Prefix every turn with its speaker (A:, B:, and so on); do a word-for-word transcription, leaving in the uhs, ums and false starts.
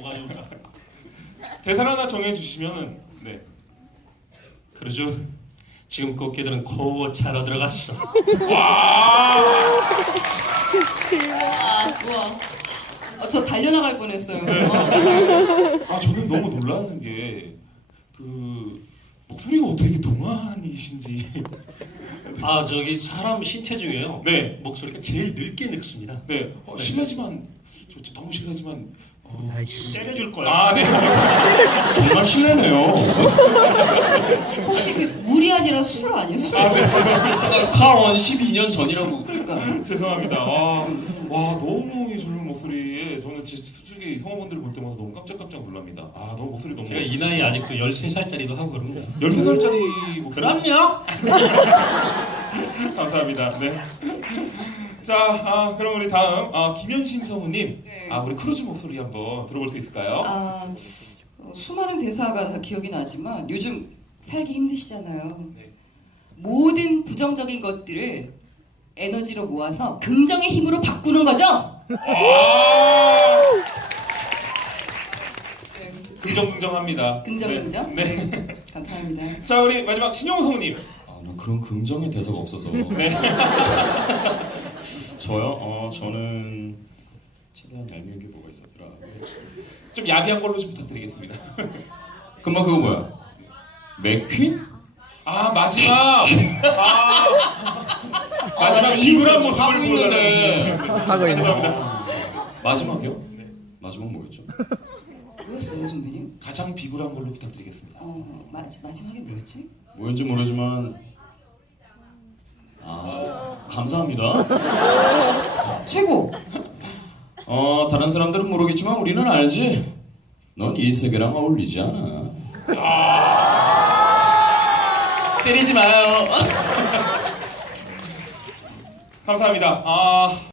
A: 요가 요가.
B: 대사를 하나 정해주시면은 네.
A: 그러죠. 지금 꽃게들은 코어 차로 들어갔어.
B: 와.
C: 아, 우와. 어, 저 달려나갈 뻔했어요.
B: 아 저는 너무 놀라는 게 그 목소리가 어떻게 이렇게 동안이신지.
A: 아 저기 사람 신체 중에요.
B: 네.
A: 목소리가 제일 늙게 늙습니다.
B: 네. 어, 실례지만 저, 저 너무 실례지만. 어...
A: 때려줄 거야.
B: 아 네.
D: 정말 실례네요.
C: 혹시 그 물이 아니라 술 아니에요? 술?
B: 아, 네, 죄송합니다.
D: 카원 십이 년 전이라고.
C: 그러니까.
B: 죄송합니다. 와, 와 너무 이 젊은 목소리에 저는 진짜 솔직히 성우분들 볼 때마다 너무 깜짝깜짝 놀랍니다. 아 너무 목소리 너무.
A: 제가 이 나이에 아직도 열세 살짜리도 하고 그럽니다.
B: 열세 살짜리 목소리.
A: 그럼요.
B: 감사합니다. 네. 자, 아, 그럼 우리 다음 아, 김현심 성우님,
C: 네.
B: 아 우리 크루즈 목소리 한번 들어볼 수 있을까요?
C: 아, 어, 수많은 대사가 다 기억이 나지만 요즘 살기 힘드시잖아요.
B: 네.
C: 모든 부정적인 것들을 에너지로 모아서 긍정의 힘으로 바꾸는 거죠?
B: 아,
C: 네.
B: 긍정 긍정합니다.
C: 긍정
B: 네.
C: 긍정?
B: 네.
C: 네. 감사합니다.
B: 자, 우리 마지막 신용호 성우님.
D: 아, 나 그런 긍정의 대사가 없어서.
B: 네.
D: 저요? 어, 저는 최대한 얄미운 게 뭐가 있었더라.
B: 좀 야비한 걸로 좀 부탁드리겠습니다.
D: 금방 그거 뭐야? 맥퀸?
B: 아 마지막. 아, 마지막
C: 맞아,
B: 비굴한
C: 이웃
B: 모습을
D: 하고 있는데.
B: 보여달라는. 죄송합니다.
D: 마지막이요? 마지막 뭐였죠?
C: 뭐였어요, 선배님?
B: 가장 비굴한 걸로 부탁드리겠습니다.
C: 어, 마지, 마지막에 뭐였지?
D: 뭐였는지 모르지만 아 감사합니다.
C: 최고!
D: 어 다른 사람들은 모르겠지만 우리는 알지. 넌 이 세계랑 어울리지 않아. 때리지 마요.
B: 감사합니다. 아.